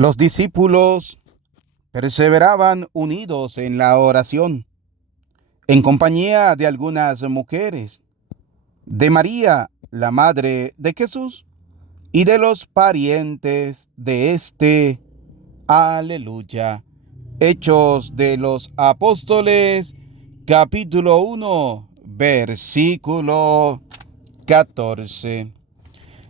Los discípulos perseveraban unidos en la oración, en compañía de algunas mujeres, de María, la madre de Jesús, y de los parientes de éste. Aleluya. Hechos de los Apóstoles, capítulo 1, versículo 14.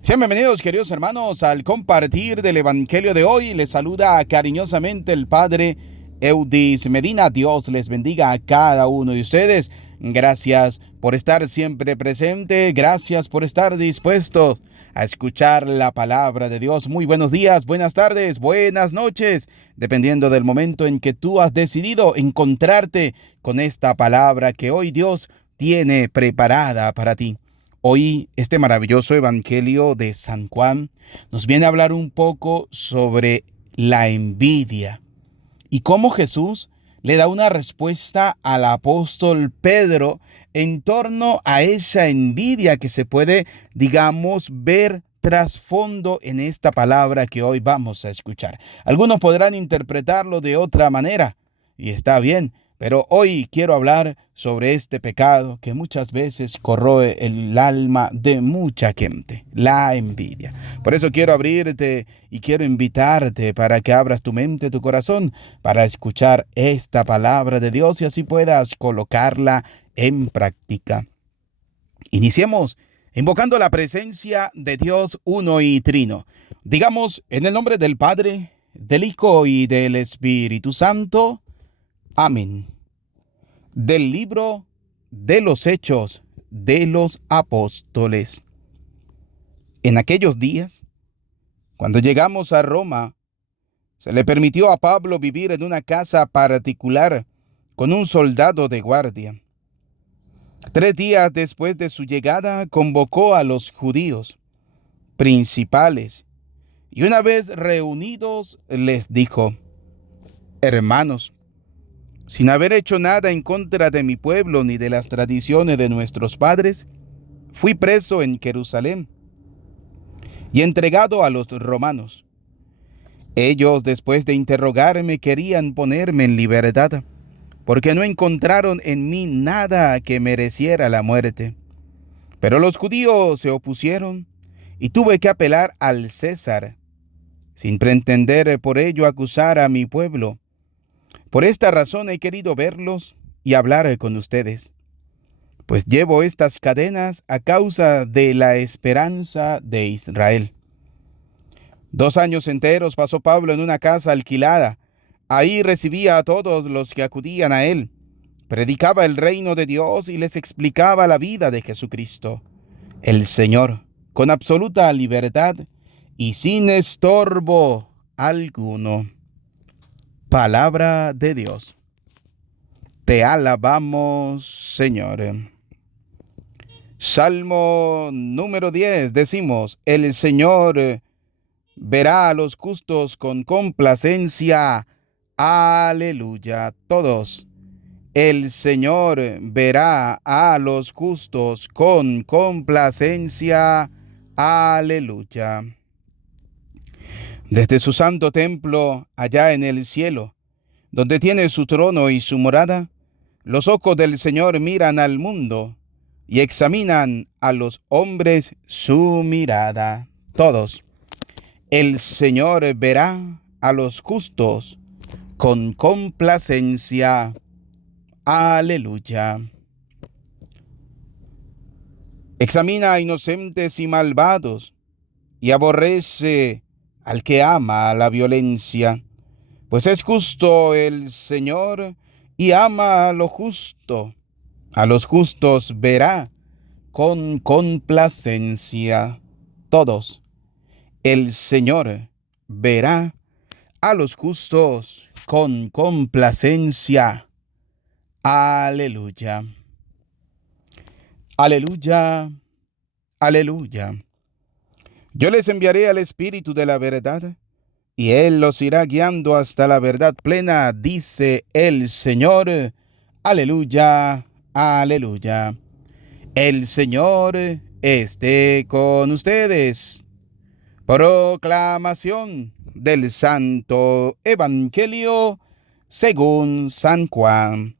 Sean bienvenidos, queridos hermanos, al compartir del Evangelio de hoy. Les saluda cariñosamente el Padre Eudis Medina. Dios les bendiga a cada uno de ustedes. Gracias por estar siempre presente. Gracias por estar dispuestos a escuchar la palabra de Dios. Muy buenos días, buenas tardes, buenas noches, dependiendo del momento en que tú has decidido encontrarte con esta palabra que hoy Dios tiene preparada para ti. Hoy este maravilloso Evangelio de San Juan nos viene a hablar un poco sobre la envidia y cómo Jesús le da una respuesta al apóstol Pedro en torno a esa envidia que se puede, digamos, ver trasfondo en esta palabra que hoy vamos a escuchar. Algunos podrán interpretarlo de otra manera y está bien. Pero hoy quiero hablar sobre este pecado que muchas veces corroe el alma de mucha gente, la envidia. Por eso quiero abrirte y quiero invitarte para que abras tu mente, tu corazón, para escuchar esta palabra de Dios y así puedas colocarla en práctica. Iniciemos invocando la presencia de Dios uno y trino. Digamos, en el nombre del Padre, del Hijo y del Espíritu Santo. Amén. Del libro de los Hechos de los Apóstoles. En aquellos días, cuando llegamos a Roma, se le permitió a Pablo vivir en una casa particular con un soldado de guardia. 3 días después de su llegada, convocó a los judíos principales y una vez reunidos les dijo: Hermanos, sin haber hecho nada en contra de mi pueblo ni de las tradiciones de nuestros padres, fui preso en Jerusalén y entregado a los romanos. Ellos, después de interrogarme, querían ponerme en libertad, porque no encontraron en mí nada que mereciera la muerte. Pero los judíos se opusieron y tuve que apelar al César, sin pretender por ello acusar a mi pueblo. Por esta razón he querido verlos y hablar con ustedes, pues llevo estas cadenas a causa de la esperanza de Israel. 2 años enteros pasó Pablo en una casa alquilada. Ahí recibía a todos los que acudían a él, predicaba el reino de Dios y les explicaba la vida de Jesucristo, el Señor, con absoluta libertad y sin estorbo alguno. Palabra de Dios. Te alabamos, Señor. Salmo número 10, decimos: el Señor verá a los justos con complacencia. Aleluya. Todos. El Señor verá a los justos con complacencia. Aleluya. Desde su santo templo, allá en el cielo, donde tiene su trono y su morada, los ojos del Señor miran al mundo y examinan a los hombres su mirada. Todos. El Señor verá a los justos con complacencia. Aleluya. Examina a inocentes y malvados y aborrece al que ama la violencia, pues es justo el Señor y ama a lo justo. A los justos verá con complacencia. Todos. El Señor verá a los justos con complacencia. Aleluya. Aleluya. Aleluya. Yo les enviaré al Espíritu de la verdad, y Él los irá guiando hasta la verdad plena, dice el Señor. Aleluya. Aleluya. El Señor esté con ustedes. Proclamación del Santo Evangelio según San Juan.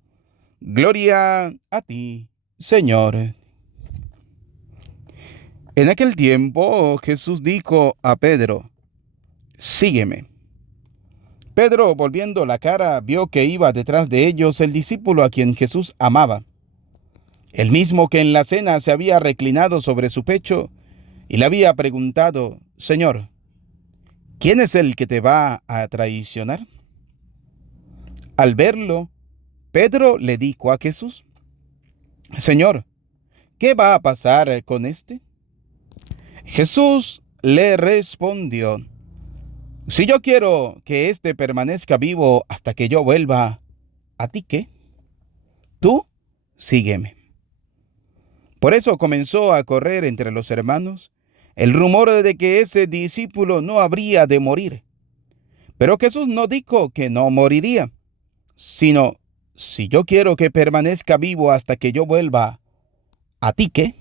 Gloria a ti, Señor. En aquel tiempo Jesús dijo a Pedro: sígueme. Pedro, volviendo la cara, vio que iba detrás de ellos el discípulo a quien Jesús amaba, el mismo que en la cena se había reclinado sobre su pecho y le había preguntado: Señor, ¿quién es el que te va a traicionar? Al verlo, Pedro le dijo a Jesús: Señor, ¿qué va a pasar con este? Jesús le respondió: si yo quiero que éste permanezca vivo hasta que yo vuelva, ¿a ti qué? Tú sígueme. Por eso comenzó a correr entre los hermanos el rumor de que ese discípulo no habría de morir. Pero Jesús no dijo que no moriría, sino: si yo quiero que permanezca vivo hasta que yo vuelva, ¿a ti qué?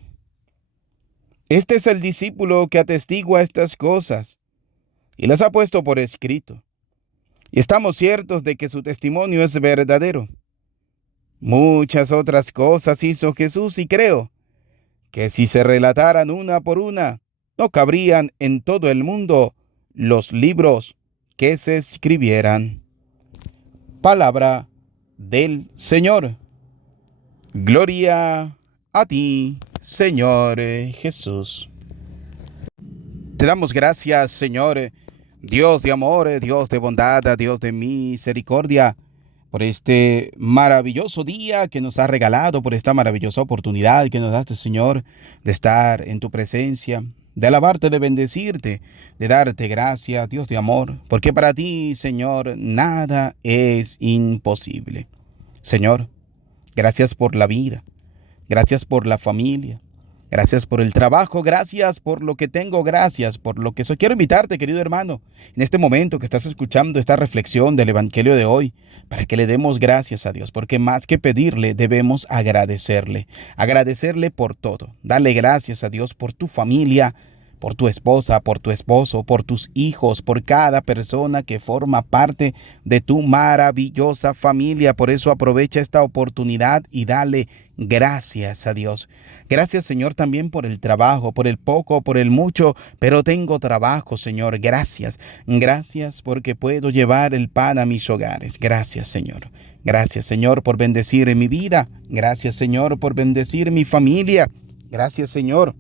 Este es el discípulo que atestigua estas cosas y las ha puesto por escrito. Y estamos ciertos de que su testimonio es verdadero. Muchas otras cosas hizo Jesús y creo que si se relataran una por una, no cabrían en todo el mundo los libros que se escribieran. Palabra del Señor. Gloria a ti, Señor Jesús. Te damos gracias, Señor, Dios de amor, Dios de bondad, Dios de misericordia, por este maravilloso día que nos has regalado, por esta maravillosa oportunidad que nos daste, Señor, de estar en tu presencia, de alabarte, de bendecirte, de darte gracias, Dios de amor, porque para ti, Señor, nada es imposible. Señor, gracias por la vida, gracias por la familia, gracias por el trabajo, gracias por lo que tengo, gracias por lo que soy. Quiero invitarte, querido hermano, en este momento que estás escuchando esta reflexión del Evangelio de hoy, para que le demos gracias a Dios, porque más que pedirle, debemos agradecerle. Agradecerle por todo. Dale gracias a Dios por tu familia, por tu esposa, por tu esposo, por tus hijos, por cada persona que forma parte de tu maravillosa familia. Por eso aprovecha esta oportunidad y dale gracias a Dios. Gracias, Señor, también por el trabajo, por el poco, por el mucho, pero tengo trabajo, Señor. Gracias. Gracias porque puedo llevar el pan a mis hogares. Gracias, Señor. Gracias, Señor, por bendecir mi vida. Gracias, Señor, por bendecir mi familia. Gracias, Señor,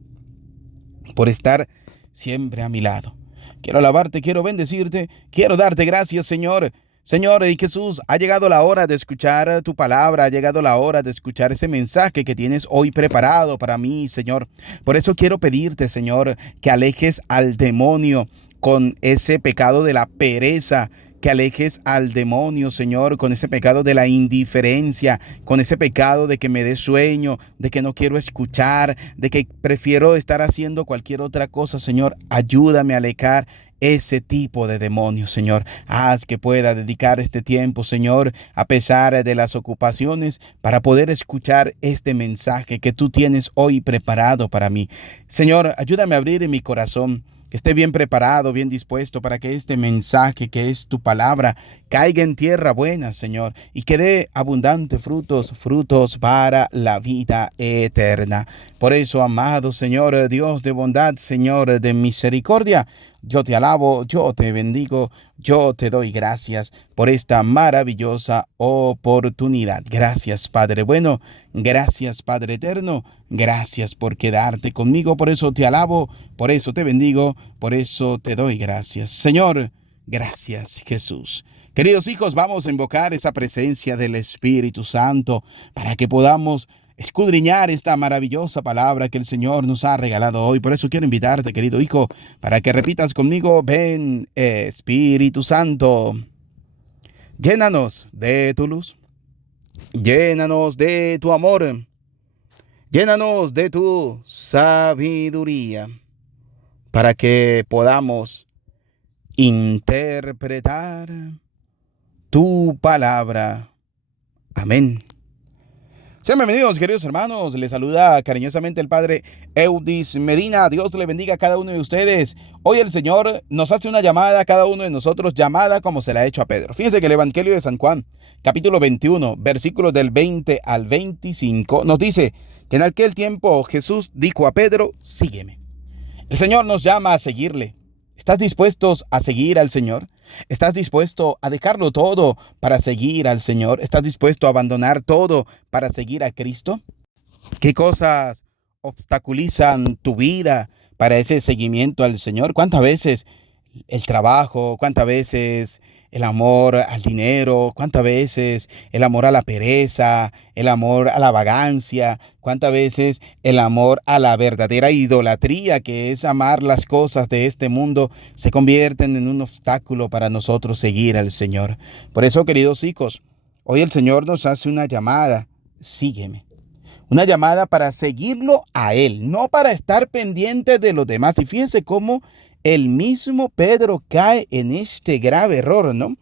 por estar siempre a mi lado. Quiero alabarte, quiero bendecirte, quiero darte gracias, Señor. Señor y Jesús, ha llegado la hora de escuchar tu palabra, ha llegado la hora de escuchar ese mensaje que tienes hoy preparado para mí, Señor. Por eso quiero pedirte, Señor, que alejes al demonio con ese pecado de la pereza, que alejes al demonio, Señor, con ese pecado de la indiferencia, con ese pecado de que me dé sueño, de que no quiero escuchar, de que prefiero estar haciendo cualquier otra cosa. Señor, ayúdame a alejar ese tipo de demonios, Señor. Haz que pueda dedicar este tiempo, Señor, a pesar de las ocupaciones, para poder escuchar este mensaje que tú tienes hoy preparado para mí. Señor, ayúdame a abrir mi corazón, que esté bien preparado, bien dispuesto para que este mensaje que es tu palabra caiga en tierra buena, Señor, y que dé abundantes frutos para la vida eterna. Por eso, amado Señor, Dios de bondad, Señor de misericordia, yo te alabo, yo te bendigo, yo te doy gracias por esta maravillosa oportunidad. Gracias, Padre bueno, gracias, Padre eterno, gracias por quedarte conmigo. Por eso te alabo, por eso te bendigo, por eso te doy gracias. Señor, gracias, Jesús. Queridos hijos, vamos a invocar esa presencia del Espíritu Santo para que podamos escudriñar esta maravillosa palabra que el Señor nos ha regalado hoy. Por eso quiero invitarte, querido hijo, para que repitas conmigo: ven, Espíritu Santo, llénanos de tu luz, llénanos de tu amor, llénanos de tu sabiduría, para que podamos interpretar tu palabra. Amén. Sean bienvenidos, queridos hermanos. Les saluda cariñosamente el Padre Eudis Medina. Dios le bendiga a cada uno de ustedes. Hoy el Señor nos hace una llamada a cada uno de nosotros, llamada como se la ha hecho a Pedro. Fíjense que el Evangelio de San Juan, capítulo 21, versículos del 20 al 25, nos dice que en aquel tiempo Jesús dijo a Pedro: sígueme. El Señor nos llama a seguirle. ¿Estás dispuestos a seguir al Señor? ¿Estás dispuesto a dejarlo todo para seguir al Señor? ¿Estás dispuesto a abandonar todo para seguir a Cristo? ¿Qué cosas obstaculizan tu vida para ese seguimiento al Señor? ¿Cuántas veces el trabajo? ¿Cuántas veces el amor al dinero? ¿Cuántas veces el amor a la pereza? ¿El amor a la vagancia? ¿Cuántas veces el amor a la verdadera idolatría, que es amar las cosas de este mundo, se convierten en un obstáculo para nosotros seguir al Señor? Por eso, queridos hijos, hoy el Señor nos hace una llamada: sígueme. Una llamada para seguirlo a Él, no para estar pendientes de los demás. Y fíjense cómo el mismo Pedro cae en este grave error, ¿no?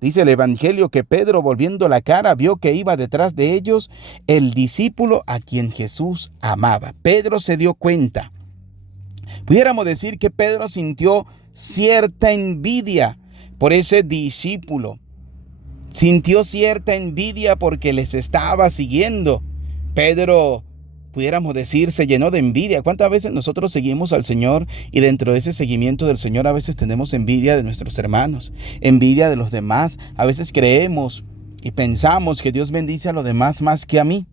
Dice el Evangelio que Pedro, volviendo la cara, vio que iba detrás de ellos el discípulo a quien Jesús amaba. Pedro se dio cuenta. Pudiéramos decir que Pedro sintió cierta envidia por ese discípulo. Sintió cierta envidia porque les estaba siguiendo. Pedro, pudiéramos decir, se llenó de envidia. ¿Cuántas veces nosotros seguimos al Señor y dentro de ese seguimiento del Señor a veces tenemos envidia de nuestros hermanos, envidia de los demás? A veces creemos y pensamos que Dios bendice a los demás más que a mí.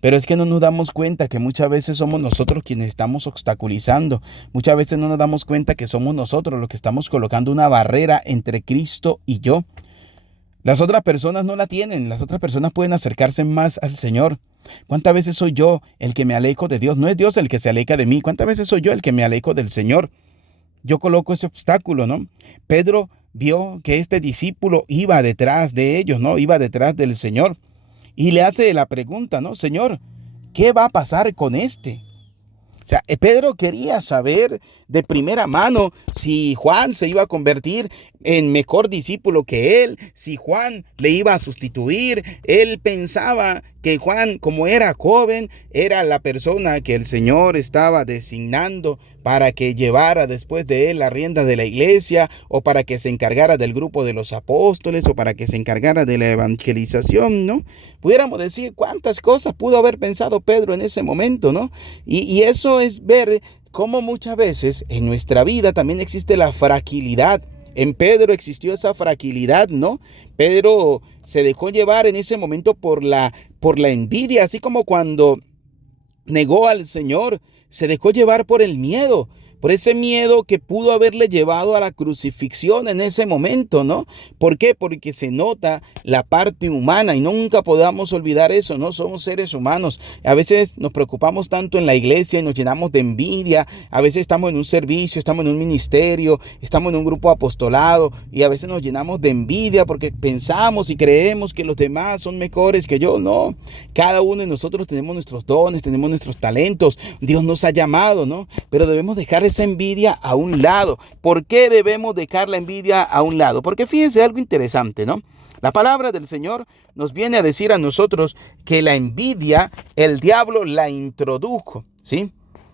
Pero es que no nos damos cuenta que muchas veces somos nosotros quienes estamos obstaculizando. Muchas veces no nos damos cuenta que somos nosotros los que estamos colocando una barrera entre Cristo y yo. Las otras personas no la tienen. Las otras personas pueden acercarse más al Señor. ¿Cuántas veces soy yo el que me alejo de Dios? No es Dios el que se aleja de mí. ¿Cuántas veces soy yo el que me alejo del Señor? Yo coloco ese obstáculo, ¿no? Pedro vio que este discípulo iba detrás de ellos, ¿no? Iba detrás del Señor. Y le hace la pregunta, ¿no? Señor, ¿qué va a pasar con este? O sea, Pedro quería saber de primera mano si Juan se iba a convertir en mejor discípulo que él, si Juan le iba a sustituir. Él pensaba que Juan, como era joven, era la persona que el Señor estaba designando para que llevara después de él la rienda de la iglesia, o para que se encargara del grupo de los apóstoles, o para que se encargara de la evangelización, ¿no? Pudiéramos decir cuántas cosas pudo haber pensado Pedro en ese momento, ¿no? Y eso es ver cómo muchas veces en nuestra vida también existe la fragilidad. En Pedro existió esa fragilidad, ¿no? Pedro se dejó llevar en ese momento por la envidia, así como cuando negó al Señor, se dejó llevar por el miedo, por ese miedo que pudo haberle llevado a la crucifixión en ese momento, ¿no? ¿Por qué? Porque se nota la parte humana y nunca podamos olvidar eso, ¿no? Somos seres humanos. A veces nos preocupamos tanto en la iglesia y nos llenamos de envidia. A veces estamos en un servicio, estamos en un ministerio, estamos en un grupo apostolado y a veces nos llenamos de envidia porque pensamos y creemos que los demás son mejores que yo. No, cada uno de nosotros tenemos nuestros dones, tenemos nuestros talentos. Dios nos ha llamado, ¿no? Pero debemos dejar esa envidia a un lado. ¿Por qué debemos dejar la envidia a un lado? Porque fíjense algo interesante, ¿no? La palabra del Señor nos viene a decir a nosotros que la envidia, el diablo la introdujo, ¿sí?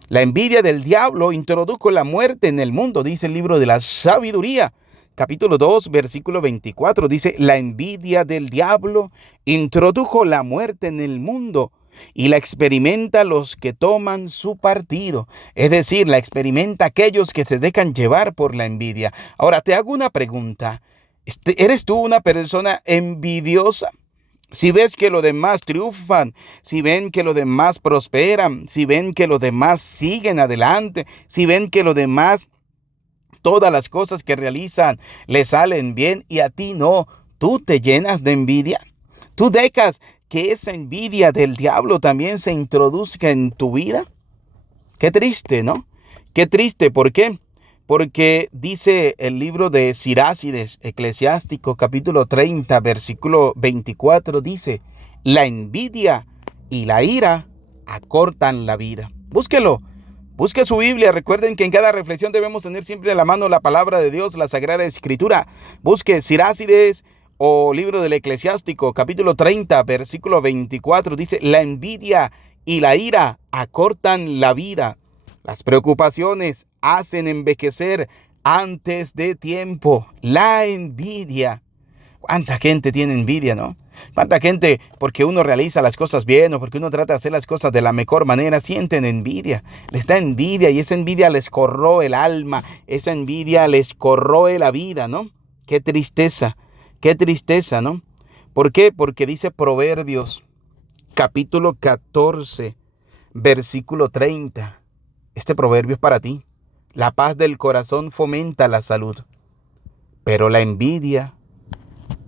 La envidia del diablo introdujo la muerte en el mundo, dice el libro de la sabiduría. Capítulo 2, versículo 24, dice: la envidia del diablo introdujo la muerte en el mundo, y la experimenta los que toman su partido. Es decir, la experimenta aquellos que se dejan llevar por la envidia. Ahora, te hago una pregunta. ¿Eres tú una persona envidiosa? Si ves que los demás triunfan, si ven que los demás prosperan, si ven que los demás siguen adelante, si ven que los demás, todas las cosas que realizan, les salen bien y a ti no, ¿tú te llenas de envidia? ¿Tú dejas que esa envidia del diablo también se introduzca en tu vida? Qué triste, ¿no? Qué triste. ¿Por qué? Porque dice el libro de Sirácides, Eclesiástico, capítulo 30, versículo 24, dice: la envidia y la ira acortan la vida. Búsquelo. Busque su Biblia. Recuerden que en cada reflexión debemos tener siempre a la mano la palabra de Dios, la Sagrada Escritura. Busque Sirácides O libro del Eclesiástico, capítulo 30, versículo 24, dice, la envidia y la ira acortan la vida. Las preocupaciones hacen envejecer antes de tiempo. La envidia. ¿Cuánta gente tiene envidia, no? ¿Cuánta gente, porque uno realiza las cosas bien o porque uno trata de hacer las cosas de la mejor manera, sienten envidia? Les da envidia y esa envidia les corroe el alma, esa envidia les corroe la vida, ¿no? Qué tristeza, ¿no? ¿Por qué? Porque dice Proverbios, capítulo 14, versículo 30. Este proverbio es para ti. La paz del corazón fomenta la salud, pero la envidia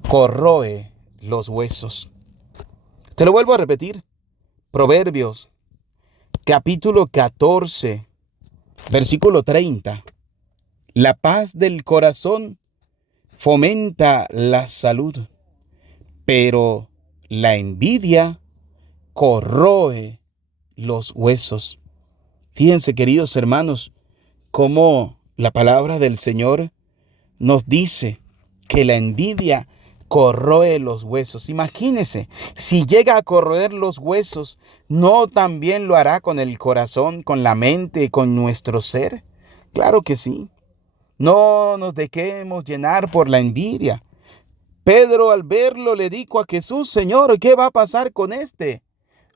corroe los huesos. Te lo vuelvo a repetir. Proverbios, capítulo 14, versículo 30. La paz del corazón fomenta la salud, pero la envidia corroe los huesos. Fíjense, queridos hermanos, cómo la palabra del Señor nos dice que la envidia corroe los huesos. Imagínese, si llega a corroer los huesos, ¿no también lo hará con el corazón, con la mente, con nuestro ser? Claro que sí. No nos dejemos llenar por la envidia. Pedro, al verlo, le dijo a Jesús, Señor, ¿qué va a pasar con este?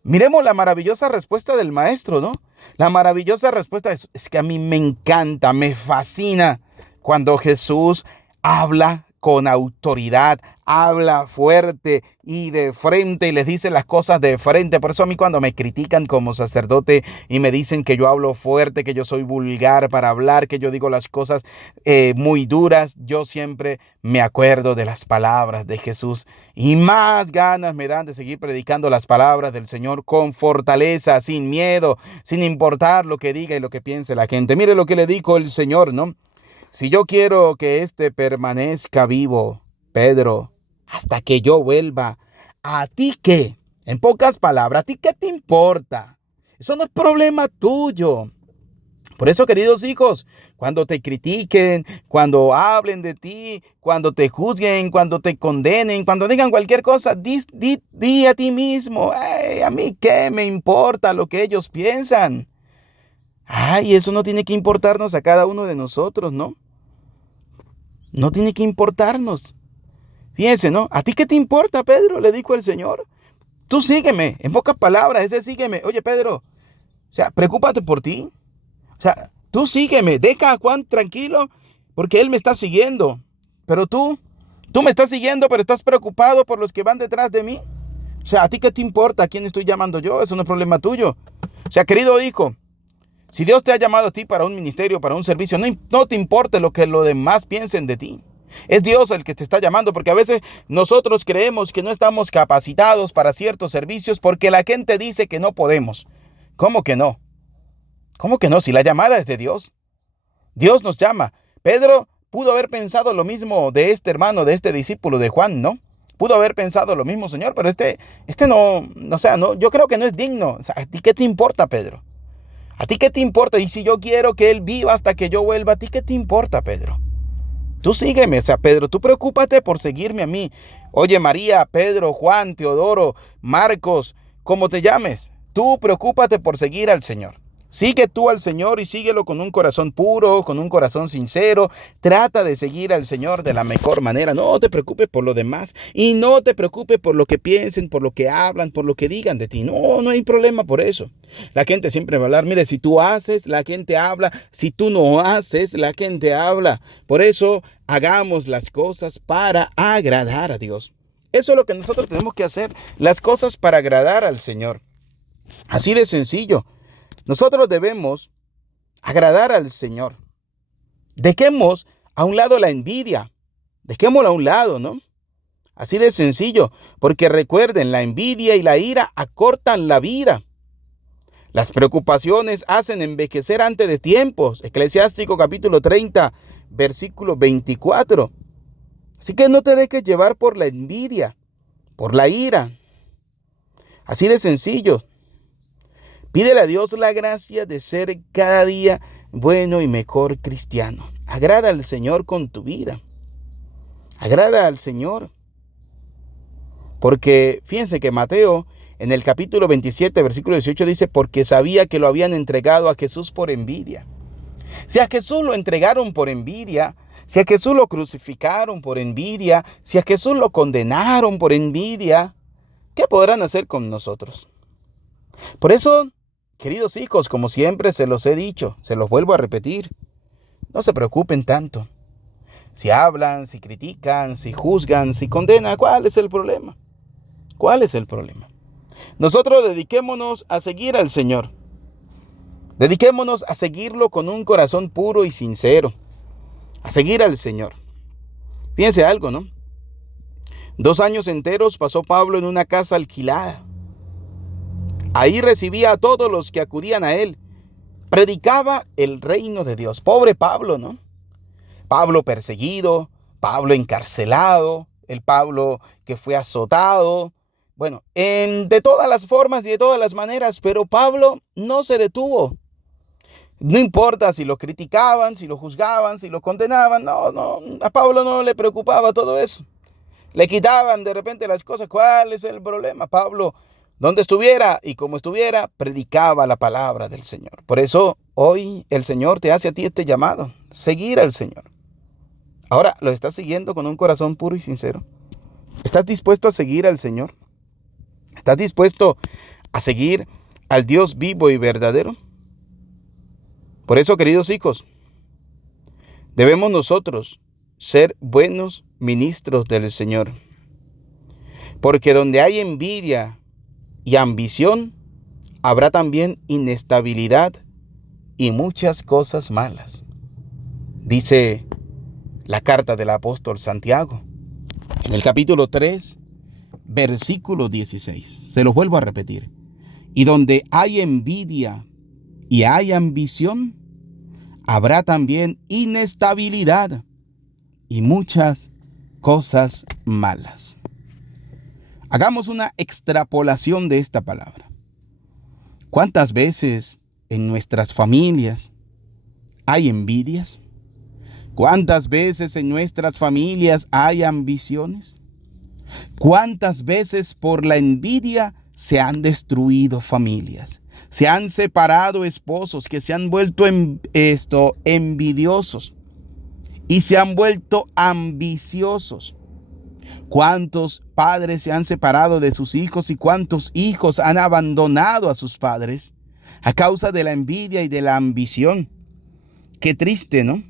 Miremos la maravillosa respuesta del maestro, ¿no? La maravillosa respuesta es que a mí me encanta, me fascina cuando Jesús habla con autoridad, habla fuerte y de frente y les dice las cosas de frente. Por eso a mí cuando me critican como sacerdote y me dicen que yo hablo fuerte, que yo soy vulgar para hablar, que yo digo las cosas muy duras, yo siempre me acuerdo de las palabras de Jesús y más ganas me dan de seguir predicando las palabras del Señor con fortaleza, sin miedo, sin importar lo que diga y lo que piense la gente. Mire lo que le dijo el Señor, ¿no? Si yo quiero que éste permanezca vivo, Pedro, hasta que yo vuelva, ¿a ti qué? En pocas palabras, ¿a ti qué te importa? Eso no es problema tuyo. Por eso, queridos hijos, cuando te critiquen, cuando hablen de ti, cuando te juzguen, cuando te condenen, cuando digan cualquier cosa, di a ti mismo, hey, ¿a mí qué me importa lo que ellos piensan? Ay, eso no tiene que importarnos a cada uno de nosotros, ¿no? No tiene que importarnos. Fíjense, ¿no? ¿A ti qué te importa, Pedro? Le dijo el Señor. Tú sígueme. En pocas palabras, ese sígueme. Oye, Pedro, o sea, preocúpate por ti. O sea, tú sígueme. Deja a Juan tranquilo porque él me está siguiendo. Pero tú me estás siguiendo, pero estás preocupado por los que van detrás de mí. O sea, ¿a ti qué te importa a quién estoy llamando yo? Eso no es problema tuyo. O sea, querido hijo, si Dios te ha llamado a ti para un ministerio, para un servicio, no te importe lo que los demás piensen de ti. Es Dios el que te está llamando, porque a veces nosotros creemos que no estamos capacitados para ciertos servicios porque la gente dice que no podemos. ¿Cómo que no? ¿Cómo que no? Si la llamada es de Dios. Dios nos llama. Pedro pudo haber pensado lo mismo de este hermano, de este discípulo de Juan, ¿no? Pudo haber pensado lo mismo, Señor, pero este no, o sea, no, yo creo que no es digno. O sea, ¿a ti qué te importa, Pedro? ¿A ti qué te importa? Y si yo quiero que él viva hasta que yo vuelva, ¿a ti qué te importa, Pedro? Tú sígueme, o sea, Pedro, tú preocúpate por seguirme a mí. Oye, María, Pedro, Juan, Teodoro, Marcos, como te llames, tú preocúpate por seguir al Señor. Sigue tú al Señor y síguelo con un corazón puro, con un corazón sincero. Trata de seguir al Señor de la mejor manera. No te preocupes por lo demás y no te preocupes por lo que piensen, por lo que hablan, por lo que digan de ti. No hay problema por eso. La gente siempre va a hablar. Mire, si tú haces, la gente habla. Si tú no haces, la gente habla. Por eso hagamos las cosas para agradar a Dios. Eso es lo que nosotros tenemos que hacer. Las cosas para agradar al Señor. Así de sencillo. Nosotros debemos agradar al Señor. Dejemos a un lado la envidia. Dejémosla a un lado, ¿no? Así de sencillo. Porque recuerden, la envidia y la ira acortan la vida. Las preocupaciones hacen envejecer antes de tiempos. Eclesiástico capítulo 30, versículo 24. Así que no te dejes llevar por la envidia, por la ira. Así de sencillo. Pídele a Dios la gracia de ser cada día bueno y mejor cristiano. Agrada al Señor con tu vida. Agrada al Señor. Porque fíjense que Mateo en el capítulo 27, versículo 18 dice, porque sabía que lo habían entregado a Jesús por envidia. Si a Jesús lo entregaron por envidia, si a Jesús lo crucificaron por envidia, si a Jesús lo condenaron por envidia, ¿qué podrán hacer con nosotros? Por eso, queridos hijos, como siempre se los he dicho, se los vuelvo a repetir, no se preocupen tanto. Si hablan, si critican, si juzgan, si condenan, ¿cuál es el problema? ¿Cuál es el problema? Nosotros dediquémonos a seguir al Señor. Dediquémonos a seguirlo con un corazón puro y sincero. A seguir al Señor. Fíjense algo, ¿no? 2 años enteros pasó Pablo en una casa alquilada. Ahí recibía a todos los que acudían a él. Predicaba el reino de Dios. Pobre Pablo, ¿no? Pablo perseguido, Pablo encarcelado, el Pablo que fue azotado. Bueno, de todas las formas y de todas las maneras, pero Pablo no se detuvo. No importa si lo criticaban, si lo juzgaban, si lo condenaban, no, a Pablo no le preocupaba todo eso. Le quitaban de repente las cosas. ¿Cuál es el problema? Pablo, donde estuviera y como estuviera, predicaba la palabra del Señor. Por eso hoy el Señor te hace a ti este llamado, seguir al Señor. Ahora, ¿lo estás siguiendo con un corazón puro y sincero? ¿Estás dispuesto a seguir al Señor? ¿Estás dispuesto a seguir al Dios vivo y verdadero? Por eso, queridos hijos, debemos nosotros ser buenos ministros del Señor. Porque donde hay envidia y ambición, habrá también inestabilidad y muchas cosas malas. Dice la carta del apóstol Santiago, en el capítulo 3, versículo 16. Se los vuelvo a repetir. Y donde hay envidia y hay ambición, habrá también inestabilidad y muchas cosas malas. Hagamos una extrapolación de esta palabra. ¿Cuántas veces en nuestras familias hay envidias? ¿Cuántas veces en nuestras familias hay ambiciones? ¿Cuántas veces por la envidia se han destruido familias? Se han separado esposos que se han vuelto envidiosos y se han vuelto ambiciosos. ¿Cuántos padres se han separado de sus hijos y cuántos hijos han abandonado a sus padres a causa de la envidia y de la ambición? Qué triste, ¿no?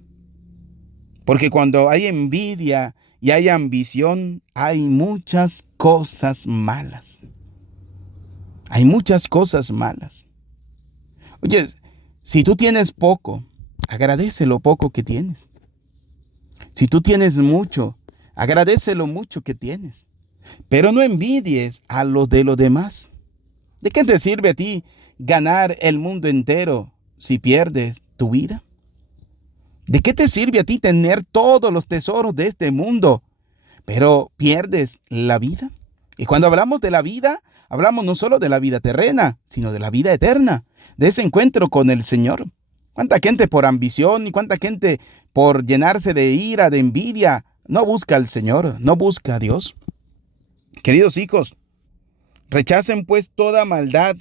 Porque cuando hay envidia y hay ambición, hay muchas cosas malas. Hay muchas cosas malas. Oye, si tú tienes poco, agradece lo poco que tienes. Si tú tienes mucho, agradece lo mucho que tienes. Pero no envidies a los de los demás. ¿De qué te sirve a ti ganar el mundo entero si pierdes tu vida? ¿De qué te sirve a ti tener todos los tesoros de este mundo, pero pierdes la vida? Y cuando hablamos de la vida, hablamos no solo de la vida terrena, sino de la vida eterna, de ese encuentro con el Señor. ¿Cuánta gente por ambición y cuánta gente por llenarse de ira, de envidia, no busca al Señor, no busca a Dios? Queridos hijos, rechacen pues toda maldad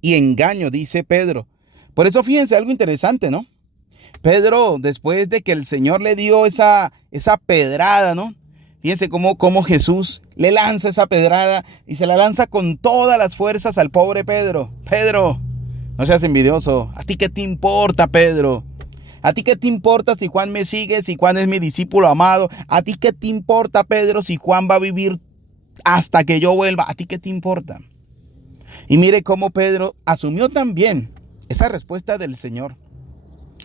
y engaño, dice Pedro. Por eso fíjense algo interesante, ¿no? Pedro, después de que el Señor le dio esa pedrada, ¿no? Fíjense cómo Jesús le lanza esa pedrada y se la lanza con todas las fuerzas al pobre Pedro. Pedro, no seas envidioso. ¿A ti qué te importa, Pedro? ¿A ti qué te importa si Juan me sigue, si Juan es mi discípulo amado? ¿A ti qué te importa, Pedro, si Juan va a vivir hasta que yo vuelva? ¿A ti qué te importa? Y mire cómo Pedro asumió también esa respuesta del Señor.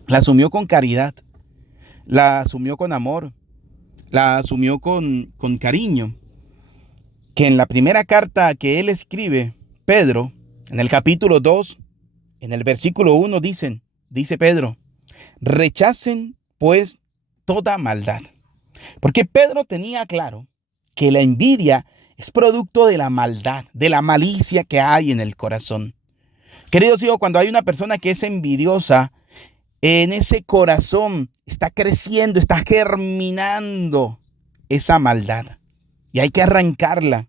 La asumió con caridad, la asumió con amor, la asumió con cariño. Que en la primera carta que él escribe, Pedro, en el capítulo 2, en el versículo 1 dice Pedro, rechacen pues toda maldad. Porque Pedro tenía claro que la envidia es producto de la maldad, de la malicia que hay en el corazón. Queridos hijos, cuando hay una persona que es envidiosa, en ese corazón está creciendo, está germinando esa maldad. Y hay que arrancarla.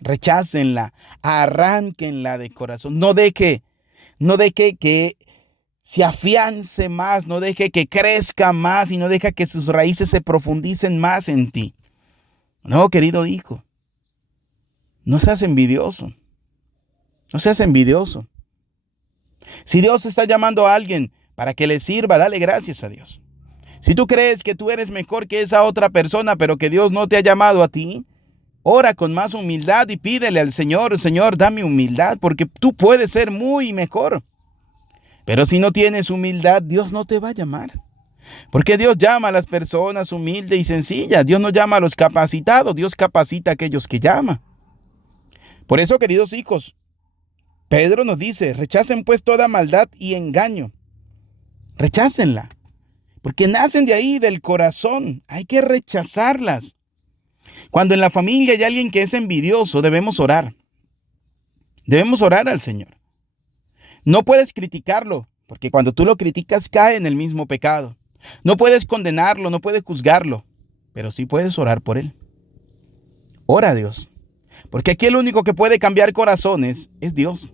Rechácenla, arránquenla de corazón. No deje que se afiance más, no deje que crezca más y no deje que sus raíces se profundicen más en ti. No, querido hijo, no seas envidioso, no seas envidioso. Si Dios está llamando a alguien para que le sirva, dale gracias a Dios. Si tú crees que tú eres mejor que esa otra persona, pero que Dios no te ha llamado a ti, ora con más humildad y pídele al Señor, Señor, dame humildad, porque tú puedes ser muy mejor. Pero si no tienes humildad, Dios no te va a llamar. Porque Dios llama a las personas humildes y sencillas. Dios no llama a los capacitados, Dios capacita a aquellos que llama. Por eso, queridos hijos, Pedro nos dice, rechacen pues toda maldad y engaño. Rechácenla, porque nacen de ahí, del corazón. Hay que rechazarlas. Cuando en la familia hay alguien que es envidioso, debemos orar. Debemos orar al Señor. No puedes criticarlo, porque cuando tú lo criticas cae en el mismo pecado. No puedes condenarlo, no puedes juzgarlo, pero sí puedes orar por él. Ora a Dios, porque aquí el único que puede cambiar corazones es Dios.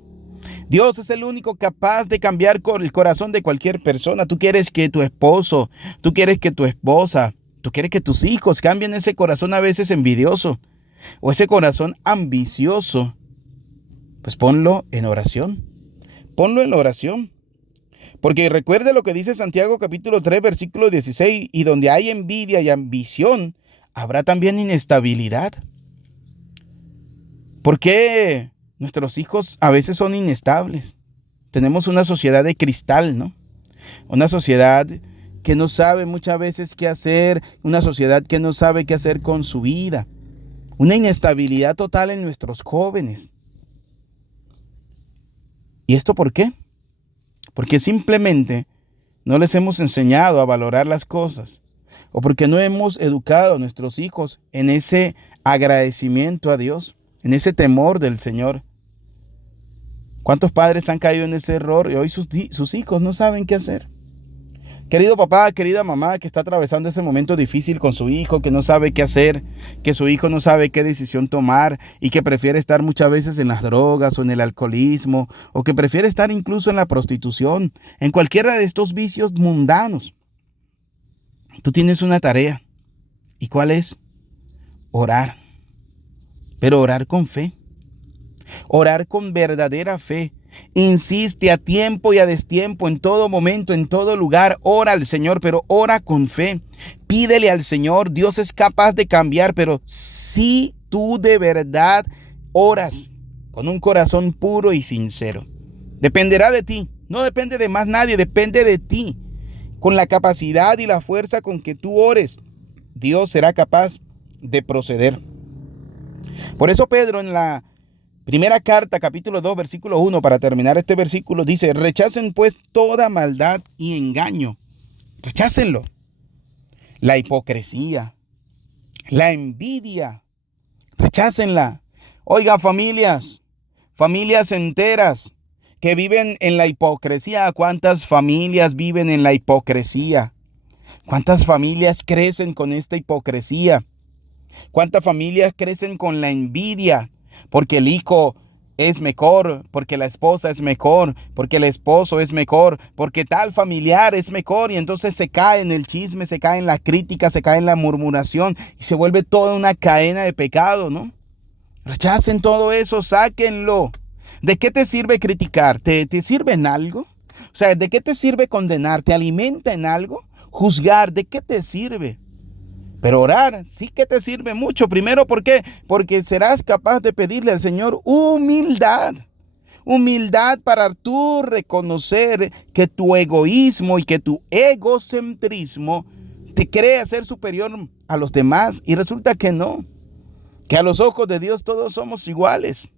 Dios es el único capaz de cambiar el corazón de cualquier persona. Tú quieres que tu esposo, tú quieres que tu esposa, tú quieres que tus hijos cambien ese corazón a veces envidioso o ese corazón ambicioso. Pues ponlo en oración. Ponlo en la oración. Porque recuerde lo que dice Santiago capítulo 3, versículo 16, y donde hay envidia y ambición, habrá también inestabilidad. ¿Por qué nuestros hijos a veces son inestables? Tenemos una sociedad de cristal, ¿no? Una sociedad que no sabe muchas veces qué hacer, una sociedad que no sabe qué hacer con su vida. Una inestabilidad total en nuestros jóvenes. ¿Y esto por qué? Porque simplemente no les hemos enseñado a valorar las cosas, o porque no hemos educado a nuestros hijos en ese agradecimiento a Dios, en ese temor del Señor. ¿Cuántos padres han caído en ese error y hoy sus hijos no saben qué hacer? Querido papá, querida mamá que está atravesando ese momento difícil con su hijo, que no sabe qué hacer, que su hijo no sabe qué decisión tomar y que prefiere estar muchas veces en las drogas o en el alcoholismo, o que prefiere estar incluso en la prostitución, en cualquiera de estos vicios mundanos. Tú tienes una tarea. ¿Y cuál es? Orar. Pero orar con fe. Orar con verdadera fe. Insiste a tiempo y a destiempo, en todo momento, en todo lugar. Ora al Señor, pero ora con fe. Pídele al Señor. Dios es capaz de cambiar, pero si tú de verdad oras con un corazón puro y sincero, dependerá de ti. No depende de más nadie, depende de ti. Con la capacidad y la fuerza con que tú ores, Dios será capaz de proceder. Por eso Pedro en la primera carta, capítulo 2, versículo 1, para terminar este versículo, dice, rechacen pues toda maldad y engaño. Rechácenlo. La hipocresía, la envidia, rechácenla. Oiga, familias enteras que viven en la hipocresía. ¿Cuántas familias viven en la hipocresía? ¿Cuántas familias crecen con esta hipocresía? ¿Cuántas familias crecen con la envidia? Porque el hijo es mejor, porque la esposa es mejor, porque el esposo es mejor, porque tal familiar es mejor, y entonces se cae en el chisme, se cae en la crítica, se cae en la murmuración y se vuelve toda una cadena de pecado, ¿no? Rechacen todo eso, sáquenlo. ¿De qué te sirve criticar? ¿Te sirve en algo? O sea, ¿de qué te sirve condenar? ¿Te alimenta en algo? Juzgar, ¿de qué te sirve? Pero orar sí que te sirve mucho. Primero, ¿por qué? Porque serás capaz de pedirle al Señor humildad. Humildad para tú reconocer que tu egoísmo y que tu egocentrismo te crea ser superior a los demás. Y resulta que no. Que a los ojos de Dios todos somos iguales.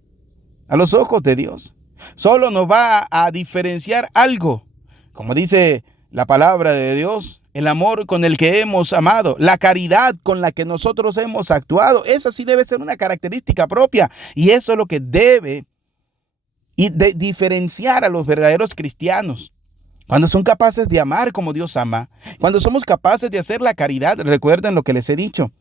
A los ojos de Dios. Solo nos va a diferenciar algo. Como dice la palabra de Dios. El amor con el que hemos amado, la caridad con la que nosotros hemos actuado, esa sí debe ser una característica propia. Y eso es lo que debe diferenciar a los verdaderos cristianos. Cuando son capaces de amar como Dios ama, cuando somos capaces de hacer la caridad, recuerden lo que les he dicho,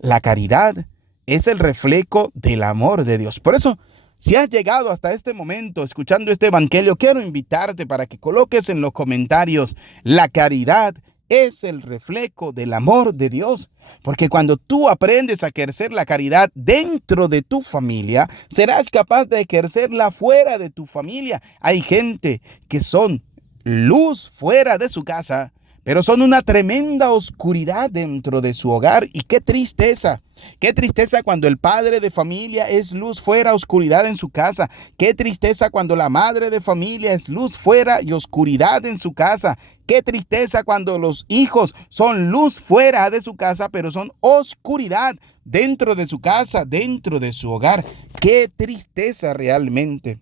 la caridad es el reflejo del amor de Dios. Por eso, si has llegado hasta este momento escuchando este evangelio, quiero invitarte para que coloques en los comentarios: la caridad es el reflejo del amor de Dios. Porque cuando tú aprendes a ejercer la caridad dentro de tu familia, serás capaz de ejercerla fuera de tu familia. Hay gente que son luz fuera de su casa, pero son una tremenda oscuridad dentro de su hogar. Y qué tristeza. Qué tristeza cuando el padre de familia es luz fuera, oscuridad en su casa. Qué tristeza cuando la madre de familia es luz fuera y oscuridad en su casa. Qué tristeza cuando los hijos son luz fuera de su casa, pero son oscuridad dentro de su casa, dentro de su hogar. Qué tristeza realmente.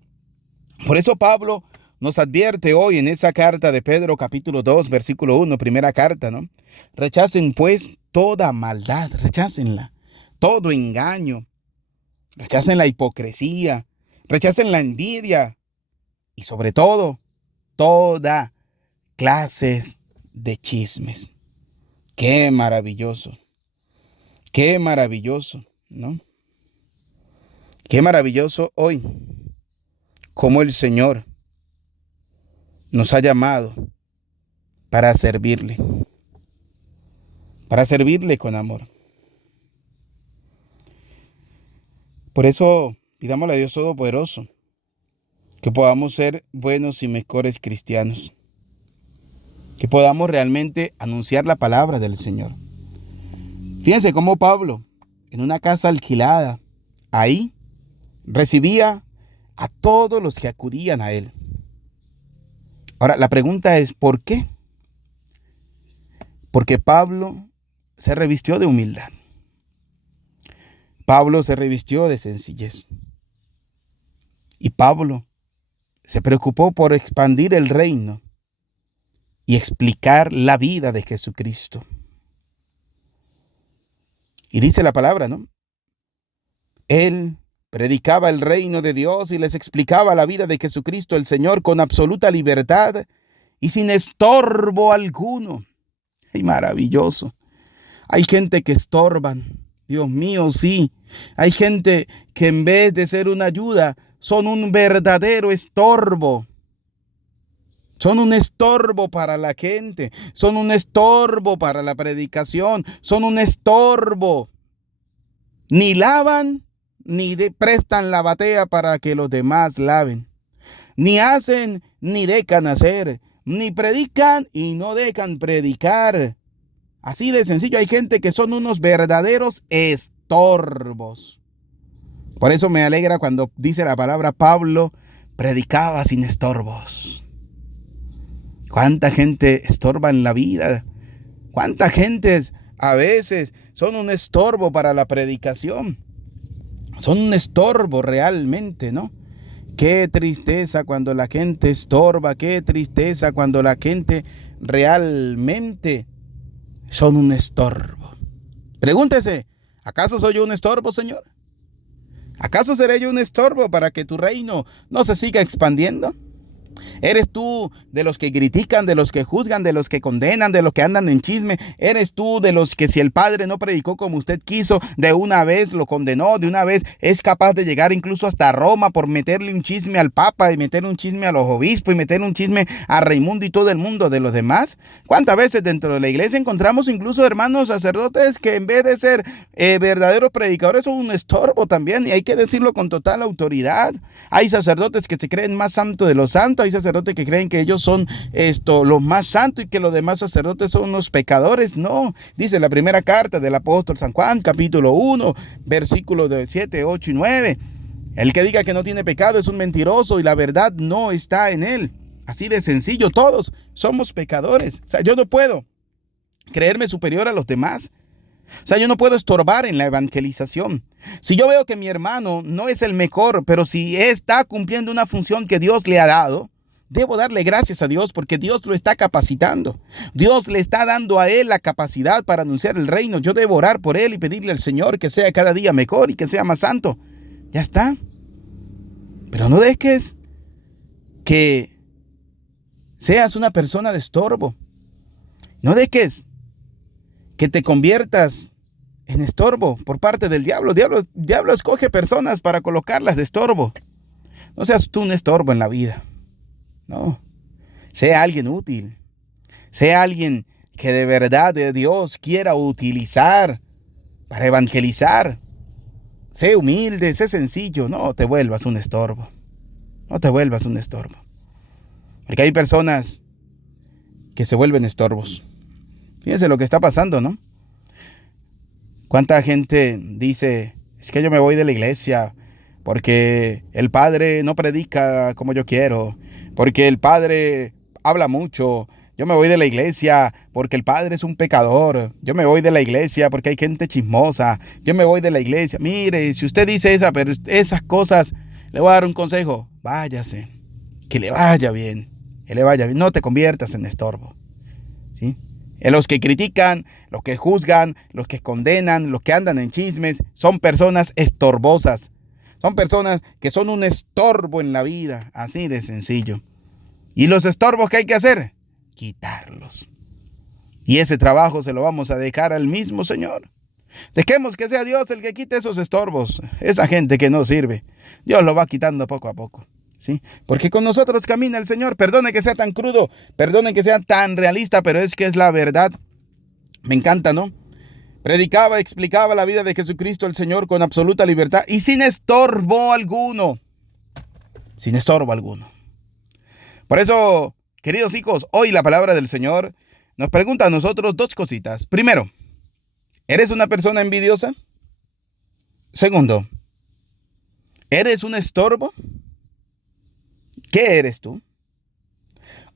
Por eso Pablo nos advierte hoy en esa carta de Pedro, capítulo 2, versículo 1, primera carta, ¿no? Rechacen pues toda maldad, rechácenla, todo engaño, rechacen la hipocresía, rechacen la envidia y sobre todo, toda clases de chismes. Qué maravilloso, ¿no? Qué maravilloso hoy, como el Señor nos ha llamado para servirle con amor. Por eso, pidámosle a Dios Todopoderoso que podamos ser buenos y mejores cristianos, que podamos realmente anunciar la palabra del Señor. Fíjense cómo Pablo, en una casa alquilada, ahí recibía a todos los que acudían a él. Ahora, la pregunta es, ¿por qué? Porque Pablo se revistió de humildad. Pablo se revistió de sencillez. Y Pablo se preocupó por expandir el reino y explicar la vida de Jesucristo. Y dice la palabra, ¿no? Él predicaba el reino de Dios y les explicaba la vida de Jesucristo el Señor con absoluta libertad y sin estorbo alguno. ¡Ay, maravilloso! Hay gente que estorban. Dios mío, sí. Hay gente que en vez de ser una ayuda, son un verdadero estorbo. Son un estorbo para la gente. Son un estorbo para la predicación. Son un estorbo. Ni lavan, ni prestan la batea para que los demás laven. Ni hacen, ni dejan hacer. Ni predican y no dejan predicar. Así de sencillo, hay gente que son unos verdaderos estorbos. Por eso me alegra cuando dice la palabra: Pablo predicaba sin estorbos. ¿Cuánta gente estorba en la vida? ¿Cuánta gente a veces son un estorbo para la predicación? Son un estorbo realmente, ¿no? Qué tristeza cuando la gente estorba, qué tristeza cuando la gente realmente son un estorbo. Pregúntese, ¿acaso soy yo un estorbo, Señor? ¿Acaso seré yo un estorbo para que tu reino no se siga expandiendo? ¿Eres tú de los que critican, de los que juzgan, de los que condenan, de los que andan en chisme? ¿Eres tú de los que si el padre no predicó como usted quiso, de una vez lo condenó, de una vez es capaz de llegar incluso hasta Roma por meterle un chisme al papa y meterle un chisme a los obispos y meterle un chisme a Raimundo y todo el mundo de los demás? ¿Cuántas veces dentro de la iglesia encontramos incluso hermanos sacerdotes que en vez de ser verdaderos predicadores son un estorbo también? Y hay que decirlo con total autoridad. Hay sacerdotes que se creen más santos de los santos. Hay sacerdotes que creen que ellos son los más santos y que los demás sacerdotes son unos pecadores. No, dice la primera carta del apóstol San Juan, capítulo 1, versículos 7, 8 y 9. El que diga que no tiene pecado es un mentiroso y la verdad no está en él. Así de sencillo, todos somos pecadores. O sea, yo no puedo creerme superior a los demás. O sea, yo no puedo estorbar en la evangelización. Si yo veo que mi hermano no es el mejor, pero si está cumpliendo una función que Dios le ha dado, debo darle gracias a Dios porque Dios lo está capacitando. Dios le está dando a él la capacidad para anunciar el reino. Yo debo orar por él y pedirle al Señor que sea cada día mejor y que sea más santo. Ya está. Pero no dejes que seas una persona de estorbo. No dejes que te conviertas en estorbo por parte del diablo. Diablo escoge personas para colocarlas de estorbo. No seas tú un estorbo en la vida. No. Sea alguien útil. Sea alguien que de verdad de Dios quiera utilizar para evangelizar. Sé humilde, sé sencillo. No te vuelvas un estorbo. No te vuelvas un estorbo. Porque hay personas que se vuelven estorbos. Fíjense lo que está pasando, ¿no? ¿Cuánta gente dice, es que yo me voy de la iglesia porque el padre no predica como yo quiero, porque el padre habla mucho? Yo me voy de la iglesia porque el padre es un pecador. Yo me voy de la iglesia porque hay gente chismosa. Yo me voy de la iglesia. Mire, si usted dice esas cosas, le voy a dar un consejo. Váyase. Que le vaya bien. Que le vaya bien. No te conviertas en estorbo. ¿Sí? Los que critican, los que juzgan, los que condenan, los que andan en chismes, son personas estorbosas. Son personas que son un estorbo en la vida. Así de sencillo. ¿Y los estorbos qué hay que hacer? Quitarlos. Y ese trabajo se lo vamos a dejar al mismo Señor. Dejemos que sea Dios el que quite esos estorbos. Esa gente que no sirve. Dios lo va quitando poco a poco. ¿Sí? Porque con nosotros camina el Señor. Perdone que sea tan crudo, perdone que sea tan realista, pero es que es la verdad. Me encanta, ¿no? Predicaba, explicaba la vida de Jesucristo el Señor con absoluta libertad y sin estorbo alguno. Sin estorbo alguno. Por eso, queridos hijos, hoy la palabra del Señor nos pregunta a nosotros dos cositas. Primero, ¿eres una persona envidiosa? Segundo, ¿eres un estorbo? ¿Qué eres tú?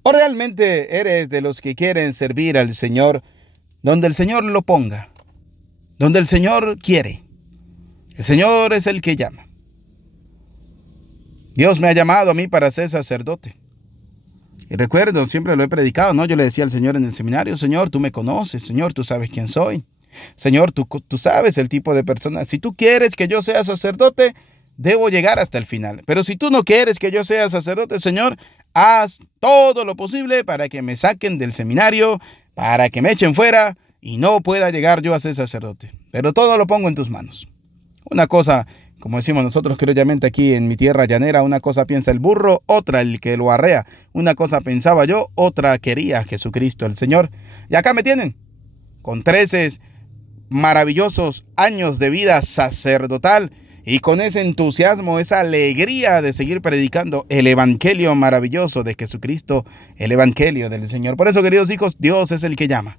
¿O realmente eres de los que quieren servir al Señor donde el Señor lo ponga? Donde el Señor quiere. El Señor es el que llama. Dios me ha llamado a mí para ser sacerdote. Y recuerdo, siempre lo he predicado, ¿no? Yo le decía al Señor en el seminario, Señor, tú me conoces, Señor, tú sabes quién soy. Señor, tú sabes el tipo de persona. Si tú quieres que yo sea sacerdote, debo llegar hasta el final. Pero si tú no quieres que yo sea sacerdote, Señor, haz todo lo posible para que me saquen del seminario, para que me echen fuera y no pueda llegar yo a ser sacerdote. Pero todo lo pongo en tus manos. Una cosa, como decimos nosotros criollamente aquí en mi tierra llanera, una cosa piensa el burro, otra el que lo arrea. Una cosa pensaba yo, otra quería Jesucristo el Señor. Y acá me tienen, con 13 maravillosos años de vida sacerdotal y con ese entusiasmo, esa alegría de seguir predicando el evangelio maravilloso de Jesucristo, el evangelio del Señor. Por eso, queridos hijos, Dios es el que llama.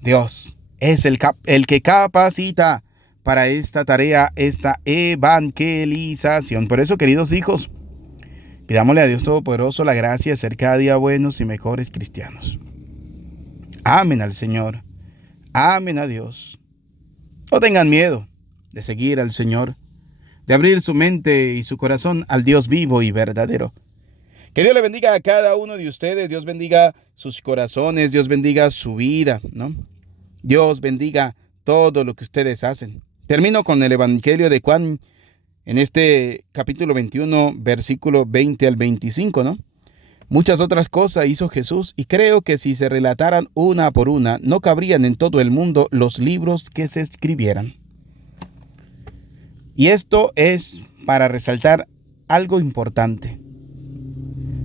Dios es el que capacita para esta tarea, esta evangelización. Por eso, queridos hijos, pidámosle a Dios Todopoderoso la gracia de ser cada día buenos y mejores cristianos. Amen al Señor. Amen a Dios. No tengan miedo de seguir al Señor, de abrir su mente y su corazón al Dios vivo y verdadero. Que Dios le bendiga a cada uno de ustedes. Dios bendiga sus corazones. Dios bendiga su vida, ¿no? Dios bendiga todo lo que ustedes hacen. Termino con el Evangelio de Juan en este capítulo 21, versículo 20 al 25, ¿no? Muchas otras cosas hizo Jesús y creo que si se relataran una por una, no cabrían en todo el mundo los libros que se escribieran. Y esto es para resaltar algo importante,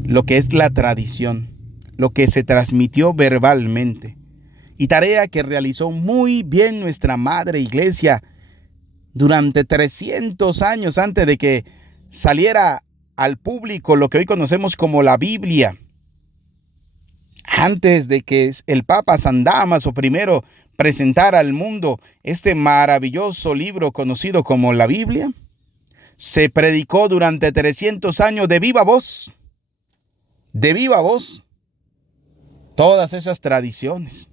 lo que es la tradición, lo que se transmitió verbalmente y tarea que realizó muy bien nuestra madre iglesia durante 300 años antes de que saliera al público lo que hoy conocemos como la Biblia. Antes de que el Papa San Dámaso I presentara al mundo este maravilloso libro conocido como la Biblia, se predicó durante 300 años de viva voz, todas esas tradiciones,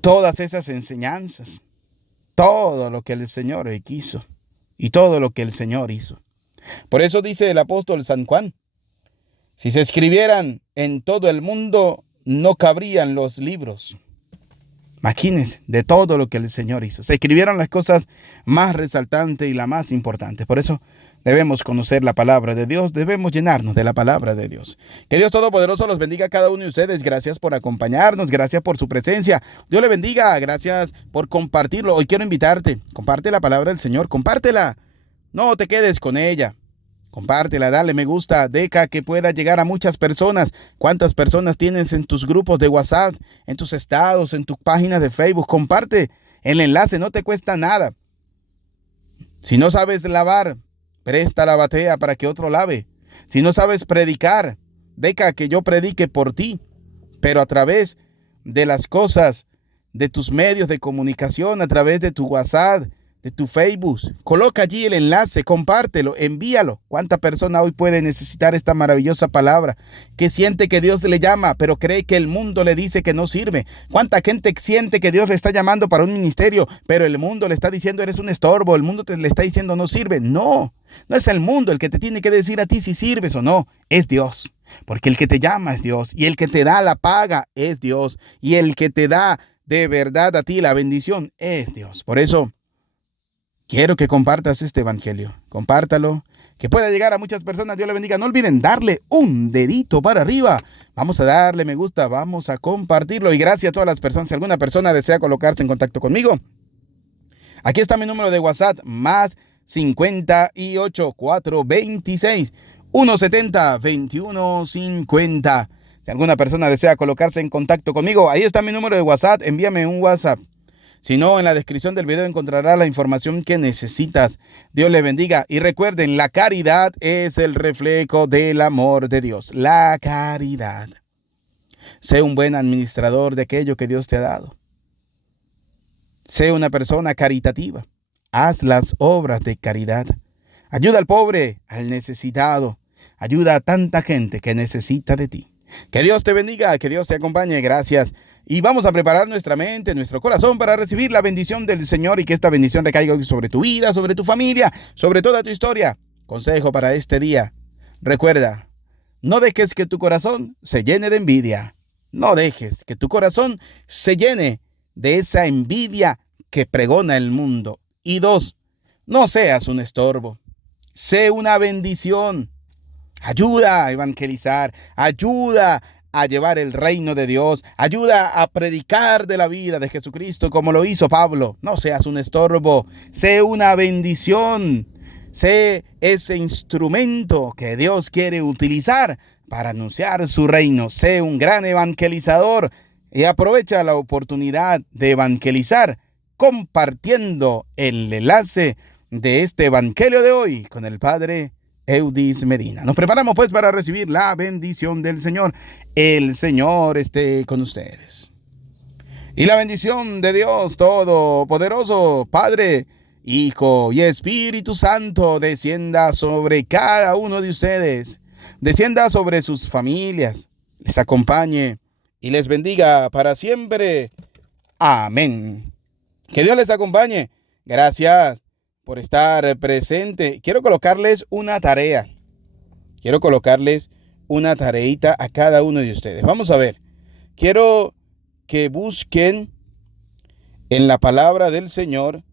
todas esas enseñanzas, todo lo que el Señor quiso y todo lo que el Señor hizo. Por eso dice el apóstol San Juan, si se escribieran en todo el mundo, no cabrían los libros. Imagínense de todo lo que el Señor hizo. Se escribieron las cosas más resaltantes y las más importantes. Por eso Debemos conocer la palabra de Dios, debemos llenarnos de la palabra de Dios. Que Dios Todopoderoso los bendiga a cada uno de ustedes. Gracias por acompañarnos, gracias por su presencia. Dios le bendiga, gracias por compartirlo. Hoy quiero invitarte, comparte la palabra del Señor, compártela. No te quedes con ella. Compártela, dale me gusta, deja que pueda llegar a muchas personas. ¿Cuántas personas tienes en tus grupos de WhatsApp, en tus estados, en tu página de Facebook? Comparte el enlace, no te cuesta nada. Si no sabes lavar, presta la batea para que otro lave. Si no sabes predicar, deja que yo predique por ti, pero a través de las cosas, de tus medios de comunicación, a través de tu WhatsApp, de tu Facebook. Coloca allí el enlace, compártelo, envíalo. ¿Cuánta persona hoy puede necesitar esta maravillosa palabra? Que siente que Dios le llama, pero cree que el mundo le dice que no sirve. ¿Cuánta gente siente que Dios le está llamando para un ministerio, pero el mundo le está diciendo eres un estorbo, el mundo le está diciendo no sirve? No, no es el mundo el que te tiene que decir a ti si sirves o no, es Dios. Porque el que te llama es Dios, y el que te da la paga es Dios, y el que te da de verdad a ti la bendición es Dios. Por eso quiero que compartas este evangelio. Compártalo, que pueda llegar a muchas personas. Dios le bendiga. No olviden darle un dedito para arriba. Vamos a darle me gusta, vamos a compartirlo. Y gracias a todas las personas. Si alguna persona desea colocarse en contacto conmigo, aquí está mi número de WhatsApp, más 58 426 170 2150. Si alguna persona desea colocarse en contacto conmigo, ahí está mi número de WhatsApp. Envíame un WhatsApp. Si no, en la descripción del video encontrarás la información que necesitas. Dios le bendiga. Y recuerden, la caridad es el reflejo del amor de Dios. La caridad. Sé un buen administrador de aquello que Dios te ha dado. Sé una persona caritativa. Haz las obras de caridad. Ayuda al pobre, al necesitado. Ayuda a tanta gente que necesita de ti. Que Dios te bendiga, que Dios te acompañe. Gracias. Y vamos a preparar nuestra mente, nuestro corazón para recibir la bendición del Señor y que esta bendición recaiga sobre tu vida, sobre tu familia, sobre toda tu historia. Consejo para este día. Recuerda, no dejes que tu corazón se llene de envidia. No dejes que tu corazón se llene de esa envidia que pregona el mundo. Y 2, no seas un estorbo. Sé una bendición. Ayuda a evangelizar, ayuda a llevar el reino de Dios, ayuda a predicar de la vida de Jesucristo como lo hizo Pablo. No seas un estorbo, sé una bendición, sé ese instrumento que Dios quiere utilizar para anunciar su reino. Sé un gran evangelizador y aprovecha la oportunidad de evangelizar compartiendo el enlace de este evangelio de hoy con el Padre Eudis Medina. Nos preparamos pues para recibir la bendición del Señor. El Señor esté con ustedes. Y la bendición de Dios Todopoderoso, Padre, Hijo y Espíritu Santo, descienda sobre cada uno de ustedes. Descienda sobre sus familias, les acompañe y les bendiga para siempre. Amén. Que Dios les acompañe. Gracias por estar presente. Quiero colocarles una tarea. Quiero colocarles una tareita a cada uno de ustedes. Vamos a ver. Quiero que busquen en la palabra del Señor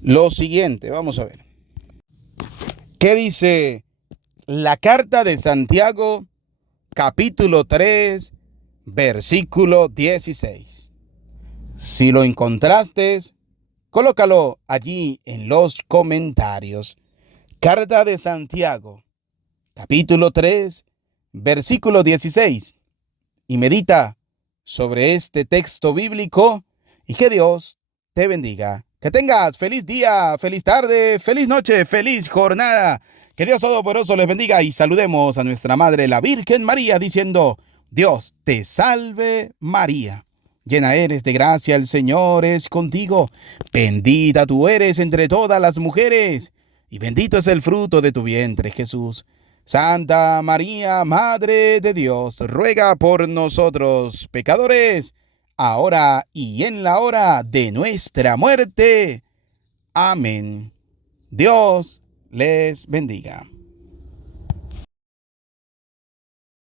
lo siguiente. Vamos a ver. ¿Qué dice la carta de Santiago, capítulo 3, versículo 16? Si lo encontraste, colócalo allí en los comentarios. Carta de Santiago, capítulo 3, versículo 16. Y medita sobre este texto bíblico y que Dios te bendiga. Que tengas feliz día, feliz tarde, feliz noche, feliz jornada. Que Dios Todopoderoso les bendiga y saludemos a nuestra Madre, la Virgen María, diciendo: Dios te salve María. Llena eres de gracia, el Señor es contigo. Bendita tú eres entre todas las mujeres, y bendito es el fruto de tu vientre, Jesús. Santa María, Madre de Dios, ruega por nosotros, pecadores, ahora y en la hora de nuestra muerte. Amén. Dios les bendiga.